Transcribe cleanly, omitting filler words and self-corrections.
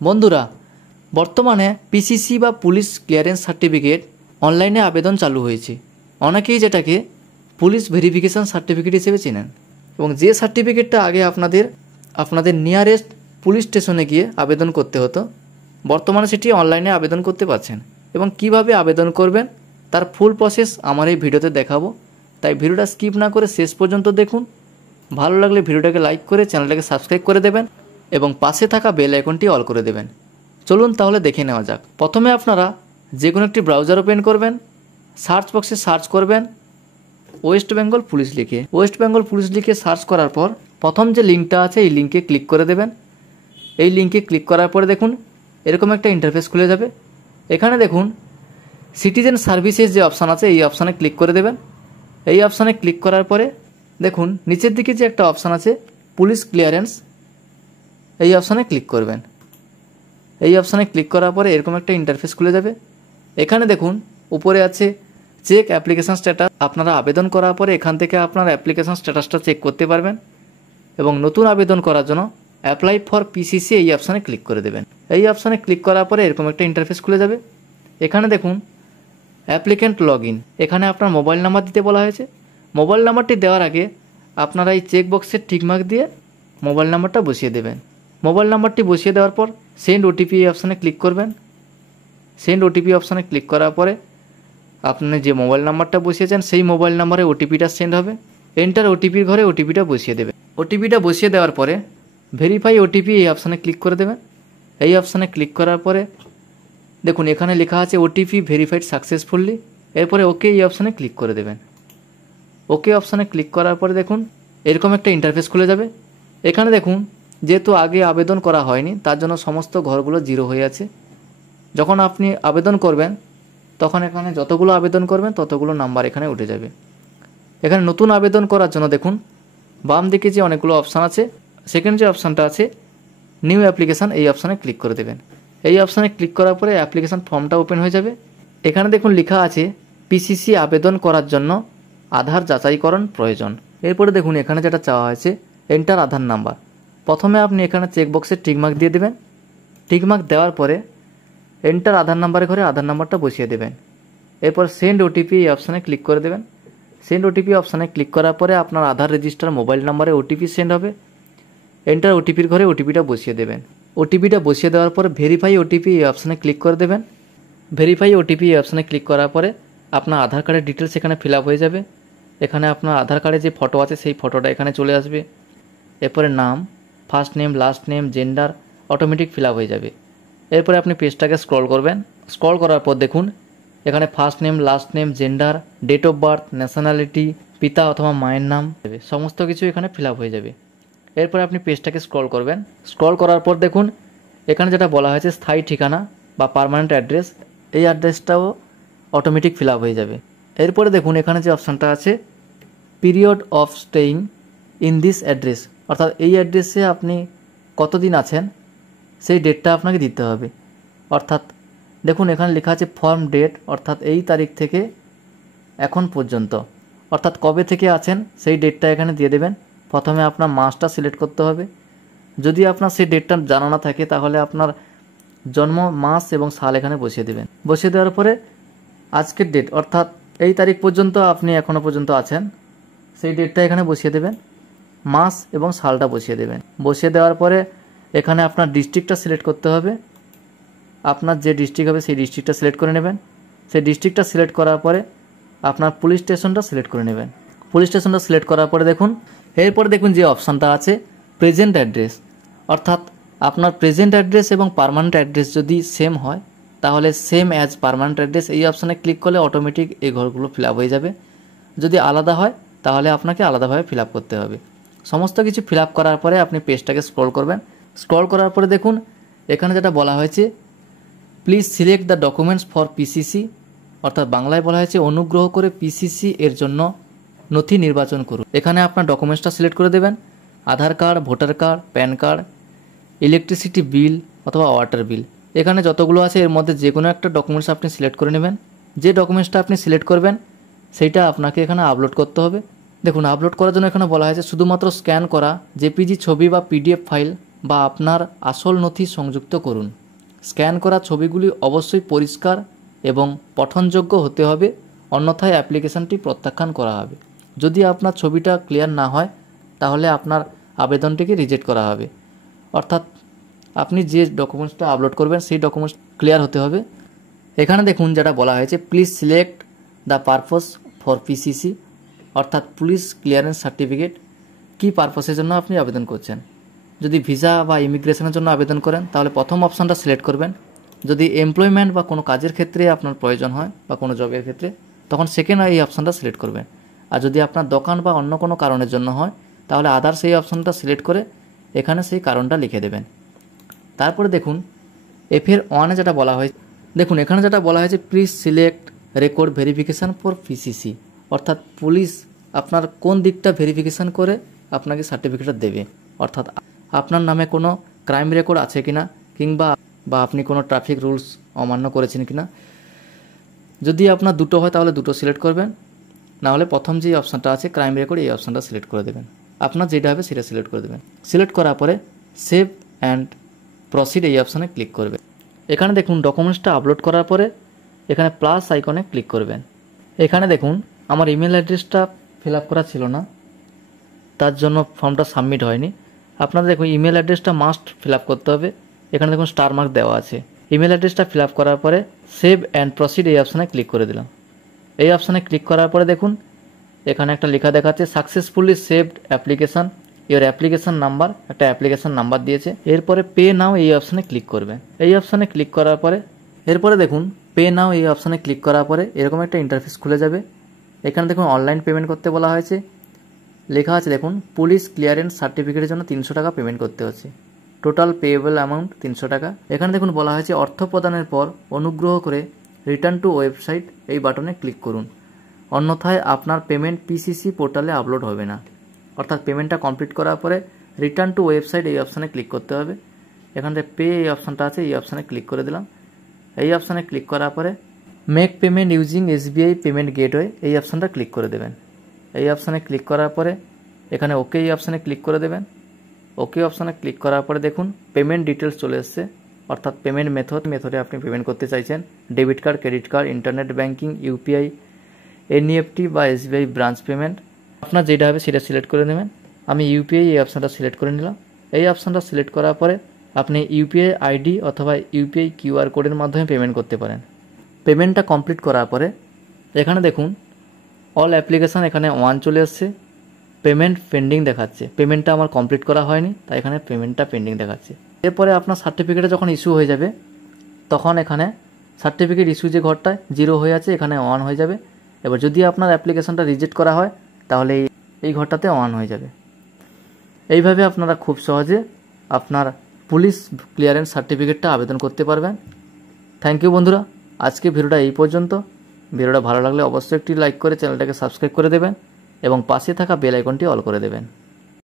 বন্ধুরা, বর্তমানে পিসিসি বা পুলিশ ক্লিয়ারেন্স সার্টিফিকেট অনলাইনে আবেদন চালু হয়েছে। অনেকেই যেটাকে পুলিশ ভেরিফিকেশান সার্টিফিকেট হিসেবে চেনেন, এবং যে সার্টিফিকেটটা আগে আপনাদের নিয়ারেস্ট পুলিশ স্টেশনে গিয়ে আবেদন করতে হতো, বর্তমানে সেটি অনলাইনে আবেদন করতে পারছেন। এবং কিভাবে আবেদন করবেন তার ফুল প্রসেস আমার এই ভিডিওতে দেখাবো, তাই ভিডিওটা স্কিপ না করে শেষ পর্যন্ত দেখুন। ভালো লাগলে ভিডিওটাকে লাইক করে চ্যানেলটাকে সাবস্ক্রাইব করে দেবেন এবং পাশে থাকা বেল আইকনটি অল করে দেবেন। চলুন তাহলে দেখে নেওয়া যাক। প্রথমে আপনারা যে কোনো একটি ব্রাউজার ওপেন করবেন, সার্চ বক্সে সার্চ করবেন ওয়েস্ট বেঙ্গল পুলিশ লিখে। ওয়েস্ট বেঙ্গল পুলিশ লিখে সার্চ করার পর প্রথম যে লিঙ্কটা আছে এই লিঙ্কে ক্লিক করে দেবেন। এই লিঙ্কে ক্লিক করার পরে দেখুন এরকম একটা ইন্টারফেস খুলে যাবে। এখানে দেখুন সিটিজেন সার্ভিসেস যে অপশান আছে এই অপশানে ক্লিক করে দেবেন। এই অপশানে ক্লিক করার পরে দেখুন নিচের দিকে যে একটা অপশান আছে পুলিশ ক্লিয়ারেন্স, এই অপশানে ক্লিক করবেন। এই অপশানে ক্লিক করার পরে এরকম একটা ইন্টারফেস খুলে যাবে। এখানে দেখুন উপরে আছে চেক অ্যাপ্লিকেশান স্ট্যাটাস। আপনারা আবেদন করার পরে এখান থেকে আপনার অ্যাপ্লিকেশান স্ট্যাটাসটা চেক করতে পারবেন, এবং নতুন আবেদন করার জন্য অ্যাপ্লাই ফর পিসিসি এই অপশানে ক্লিক করে দেবেন। এই অপশানে ক্লিক করার পরে এরকম একটা ইন্টারফেস খুলে যাবে। এখানে দেখুন অ্যাপ্লিক্যান্ট লগ ইন, এখানে আপনার মোবাইল নাম্বার দিতে বলা হয়েছে। মোবাইল নাম্বারটি দেওয়ার আগে আপনারা এই চেক বক্সের টিকমার্ক দিয়ে মোবাইল নাম্বারটা বসিয়ে দেবেন। মোবাইল নাম্বারটি বসিয়ে দেওয়ার পর সেন্ড ওটিপি এই অপশানে ক্লিক করবেন। সেন্ড ওটিপি অপশানে ক্লিক করার পরে আপনি যে মোবাইল নাম্বারটা বসিয়েছেন সেই মোবাইল নাম্বারে ওটিপিটা সেন্ড হবে। এন্টার ওটিপির ঘরে ওটিপিটা বসিয়ে দেবেন। ওটিপিটা বসিয়ে দেওয়ার পরে ভেরিফাই ওটিপি এই অপশানে ক্লিক করে দেবেন। এই অপশানে ক্লিক করার পরে দেখুন এখানে লেখা আছে ওটিপি ভেরিফাইড সাকসেসফুলি। এরপরে ওকে এই অপশানে ক্লিক করে দেবেন। ওকে অপশানে ক্লিক করার পরে দেখুন এরকম একটা ইন্টারফেস খুলে যাবে। এখানে দেখুন যেহেতু আগে আবেদন করা হয়নি তার জন্য সমস্ত ঘরগুলো জিরো হয়ে আছে। যখন আপনি আবেদন করবেন তখন এখানে যতগুলো আবেদন করবেন ততগুলো নাম্বার এখানে উঠে যাবে। এখানে নতুন আবেদন করার জন্য দেখুন বাম দিকে যে অনেকগুলো অপশান আছে, সেকেন্ড যে অপশানটা আছে নিউ অ্যাপ্লিকেশান এই অপশানে ক্লিক করে দেবেন। এই অপশানে ক্লিক করার পরে অ্যাপ্লিকেশান ফর্মটা ওপেন হয়ে যাবে। এখানে দেখুন লেখা আছে পিসিসি আবেদন করার জন্য আধার যাচাইকরণ প্রয়োজন। এরপরে দেখুন এখানে যেটা চাওয়া হয়েছে এন্টার আধার নাম্বার। প্রথমে আপনি এখানে চেকবক্সে টিকমার্ক দিয়ে দেবেন। টিকমার্ক দেওয়ার পরে এন্টার আধার নাম্বারের ঘরে আধার নাম্বারটা বসিয়ে দেবেন। এরপর সেন্ড ওটিপি এই অপশানে ক্লিক করে দেবেন। সেন্ড ওটিপি অপশানে ক্লিক করার পরে আপনার আধার রেজিস্টার মোবাইল নাম্বারে ওটিপি সেন্ড হবে। এন্টার ওটিপির ঘরে ওটিপিটা বসিয়ে দেবেন। ওটিপিটা বসিয়ে দেওয়ার পরে ভেরিফাই ওটিপি এই অপশানে ক্লিক করে দেবেন। ভেরিফাই ওটিপি এই অপশানে ক্লিক করার পরে আপনার আধার কার্ডের ডিটেলস এখানে ফিল আপ হয়ে যাবে। এখানে আপনার আধার কার্ডে যে ফটো আছে সেই ফটোটা এখানে চলে আসবে। এরপরে নাম, first name, last name, gender automatic fill up হয়ে যাবে। এরপরে আপনি পেজটাকে স্ক্রল করবেন। স্ক্রল করার পর দেখুন এখানে first name, last name, gender, date of birth, nationality, পিতা অথবা মায়ের নাম সমস্ত কিছু এখানে ফিল আপ হয়ে যাবে। এরপরে আপনি পেজটাকে স্ক্রল করবেন। স্ক্রল করার পর দেখুন এখানে যেটা বলা হয়েছে স্থায়ী ঠিকানা বা পার্মানেন্ট অ্যাড্রেস, এই অ্যাড্রেসটাও অটোমেটিক ফিল আপ হয়ে যাবে। এরপরে দেখুন এখানে যে অপশানটা আছে period of staying in this address, অর্থাৎ এই অ্যাড্রেসে আপনি কতদিন আছেন সেই ডেটটা আপনাকে দিতে হবে। অর্থাৎ দেখুন এখানে লেখা আছে ফর্ম ডেট, অর্থাৎ এই তারিখ থেকে এখন পর্যন্ত, অর্থাৎ কবে থেকে আছেন সেই ডেটটা এখানে দিয়ে দেবেন। প্রথমে আপনার মাসটা সিলেক্ট করতে হবে। যদি আপনার সেই ডেটটা জানা না থাকে তাহলে আপনার জন্ম মাস এবং সাল এখানে বসিয়ে দেবেন। বসিয়ে দেওয়ার পরে আজকের ডেট, অর্থাৎ এই তারিখ পর্যন্ত আপনি এখনও পর্যন্ত আছেন সেই ডেটটা এখানে বসিয়ে দেবেন। মাস এবং সালটা বসিয়ে দেবেন। বসিয়ে দেওয়ার পরে এখানে আপনার ডিস্ট্রিক্টটা সিলেক্ট করতে হবে। আপনার যে ডিস্ট্রিক্ট হবে সেই ডিস্ট্রিক্টটা সিলেক্ট করে নেবেন। সেই ডিস্ট্রিক্টটা সিলেক্ট করার পরে আপনার পুলিশ স্টেশনটা সিলেক্ট করে নেবেন। পুলিশ স্টেশনটা সিলেক্ট করার পরে দেখুন এরপরে দেখুন যে অপশানটা আছে প্রেজেন্ট অ্যাড্রেস, অর্থাৎ আপনার প্রেজেন্ট অ্যাড্রেস এবং পার্মানেন্ট অ্যাড্রেস যদি সেম হয় তাহলে সেম অ্যাজ পার্মানেন্ট অ্যাড্রেস এই অপশানে ক্লিক করলে অটোমেটিক এই ঘরগুলো ফিল আপ হয়ে যাবে। যদি আলাদা হয় তাহলে আপনাকে আলাদাভাবে ফিল আপ করতে হবে। সমস্ত কিছু ফিল আপ করার পরে আপনি পেজটাকে স্ক্রল করবেন। স্ক্রল করার পরে দেখুন এখানে যেটা বলা হয়েছে please select the documents for PCC, অর্থাৎ বাংলায় বলা হয়েছে অনুগ্রহ করে পিসিসি এর জন্য নথি নির্বাচন করুন। এখানে আপনার ডকুমেন্টসটা সিলেক্ট করে দেবেন। Aadhaar card, voter card, PAN card, electricity bill অথবা ওয়াটার বিল, এখানে যতগুলো আছে এর মধ্যে যে কোনো একটা ডকুমেন্টস আপনি সিলেক্ট করে নেবেন। যে ডকুমেন্টসটা আপনি সিলেক্ট করবেন সেইটা আপনাকে এখানে আপলোড করতে হবে। দেখুন আপলোড করার জন্য এখানে বলা হয়েছে শুধুমাত্র স্ক্যান করা জেপিজি ছবি বা পিডিএফ ফাইল বা আপনার আসল নথি সংযুক্ত করুন। স্ক্যান করা ছবিগুলি অবশ্যই পরিষ্কার এবং পঠনযোগ্য হতে হবে, অন্যথায় অ্যাপ্লিকেশনটি প্রত্যাখ্যান করা হবে। যদি আপনার ছবিটা ক্লিয়ার না হয় তাহলে আপনার আবেদনটিকে রিজেক্ট করা হবে। অর্থাৎ আপনি যে ডকুমেন্টসটা আপলোড করবেন সেই ডকুমেন্টস ক্লিয়ার হতে হবে। এখানে দেখুন যেটা বলা হয়েছে, please select the purpose for PCC, অর্থাৎ পুলিশ ক্লিয়ারেন্স সার্টিফিকেট কী পারপসের জন্য আপনি আবেদন করছেন। যদি ভিসা বা ইমিগ্রেশনের জন্য আবেদন করেন তাহলে প্রথম অপশানটা সিলেক্ট করবেন। যদি এমপ্লয়মেন্ট বা কোনো কাজের ক্ষেত্রে আপনার প্রয়োজন হয় বা কোনো জবের ক্ষেত্রে, তখন সেকেন্ড এই অপশানটা সিলেক্ট করবেন। আর যদি আপনার দোকান বা অন্য কোনো কারণের জন্য হয় তাহলে আদার্স এই অপশানটা সিলেক্ট করে এখানে সেই কারণটা লিখে দেবেন। তারপরে দেখুন এফের 1-এ যেটা বলা হয়েছে, দেখুন এখানে যেটা বলা হয়েছে, please select record verification for PCC, অর্থাৎ পুলিশ আপনার কোন দিকটা ভেরিফিকেশান করে আপনাকে সার্টিফিকেটটা দেবে। অর্থাৎ আপনার নামে কোনো ক্রাইম রেকর্ড আছে কিনা, কিংবা আপনি কোনো ট্রাফিক রুলস অমান্য করেছেন কিনা। যদি আপনার দুটো হয় তাহলে দুটো সিলেক্ট করবেন, নাহলে প্রথম যে অপশানটা আছে ক্রাইম রেকর্ড এই অপশানটা সিলেক্ট করে দেবেন। আপনার যেটা হবে সেটা সিলেক্ট করে দেবেন। সিলেক্ট করার পরে সেভ অ্যান্ড প্রসিড এই অপশানে ক্লিক করবেন। এখানে দেখুন ডকুমেন্টসটা আপলোড করার পরে এখানে প্লাস আইকনে ক্লিক করবেন। এখানে দেখুন আমার ইমেল অ্যাড্রেসটা ফিল আপ করা ছিল না, তার জন্য ফর্মটা সাবমিট হয়নি। আপনাদের দেখুন ইমেল অ্যাড্রেসটা মাস্ট ফিল আপ করতে হবে। এখানে দেখুন স্টার মার্ক দেওয়া আছে। ইমেল অ্যাড্রেসটা ফিল আপ করার পরে সেভ অ্যান্ড প্রসিড এই অপশানে ক্লিক করে দিলাম। এই অপশানে ক্লিক করার পরে দেখুন এখানে একটা লেখা দেখাচ্ছে, successfully saved application, your application number, একটা অ্যাপ্লিকেশান নাম্বার দিয়েছে। এরপরে পে নাও এই অপশানে ক্লিক করবেন। এই অপশানে ক্লিক করার পরে এরপরে দেখুন পে নাও এই অপশানে ক্লিক করার পরে এরকম একটা ইন্টারফেস খুলে যাবে। এখানে দেখুন অনলাইন পেমেন্ট করতে বলা হয়েছে, লেখা আছে দেখুন পুলিশ ক্লিয়ারেন্স সার্টিফিকেটের জন্য 300 টাকা পেমেন্ট করতে হচ্ছে, টোটাল পেয়েবল অ্যামাউন্ট 300 টাকা। এখানে দেখুন বলা হয়েছে অর্থ প্রদানের পর অনুগ্রহ করে রিটার্ন টু ওয়েবসাইট এই বাটনে ক্লিক করুন, অন্যথায় আপনার পেমেন্ট পিসিসি পোর্টালে আপলোড হবে না। অর্থাৎ পেমেন্টটা কমপ্লিট করার পরে রিটার্ন টু ওয়েবসাইট এই অপশানে ক্লিক করতে হবে। এখানে পে এই অপশানটা আছে, এই অপশানে ক্লিক করে দিলাম। এই অপশানে ক্লিক করার পরে make payment using SBI payment gateway এই অপশানটা ক্লিক করে দেবেন। এই অপশানে ক্লিক করার পরে এখানে ওকে এই অপশানে ক্লিক করে দেবেন। ওকে অপশানে ক্লিক করার পরে দেখুন পেমেন্ট ডিটেলস চলে এসছে, অর্থাৎ পেমেন্ট মেথডে আপনি পেমেন্ট করতে চাইছেন, debit card, credit card, internet banking, UPI, NEFT বা এসবিআই ব্রাঞ্চ পেমেন্ট। আপনার যেটা হবে সেটা সিলেক্ট করে নেবেন। আমি ইউপিআই এই অপশানটা সিলেক্ট করে নিলাম। এই অপশানটা সিলেক্ট করার পরে আপনি ইউপিআই আইডি অথবা ইউপিআই কিউআর কোডের মাধ্যমে পেমেন্ট করতে পারেন। পেমেন্টটা কমপ্লিট করার পরে এখানে দেখুন অল অ্যাপ্লিকেশান এখানে 1 চলে এসছে, পেমেন্ট পেন্ডিং দেখাচ্ছে। পেমেন্টটা আমার কমপ্লিট করা হয়নি, তাই এখানে পেমেন্টটা পেন্ডিং দেখাচ্ছে। এরপরে আপনার সার্টিফিকেটে যখন ইস্যু হয়ে যাবে তখন এখানে সার্টিফিকেট ইস্যু যে ঘরটায় 0 হয়ে আছে এখানে 1 হয়ে যাবে। এবার যদি আপনার অ্যাপ্লিকেশানটা রিজেক্ট করা হয় তাহলে এই ঘরটাতে 1 হয়ে যাবে। এইভাবে আপনারা খুব সহজে আপনার পুলিশ ক্লিয়ারেন্স সার্টিফিকেটটা আবেদন করতে পারবেন। থ্যাংক ইউ বন্ধুরা, আজকে ভিডিওটা এই পর্যন্ত। ভিডিওটা ভালো লাগলে অবশ্যই একটি লাইক করে চ্যানেলটাকে সাবস্ক্রাইব করে দেবেন এবং পাশে থাকা বেল আইকনটি অল করে দেবেন।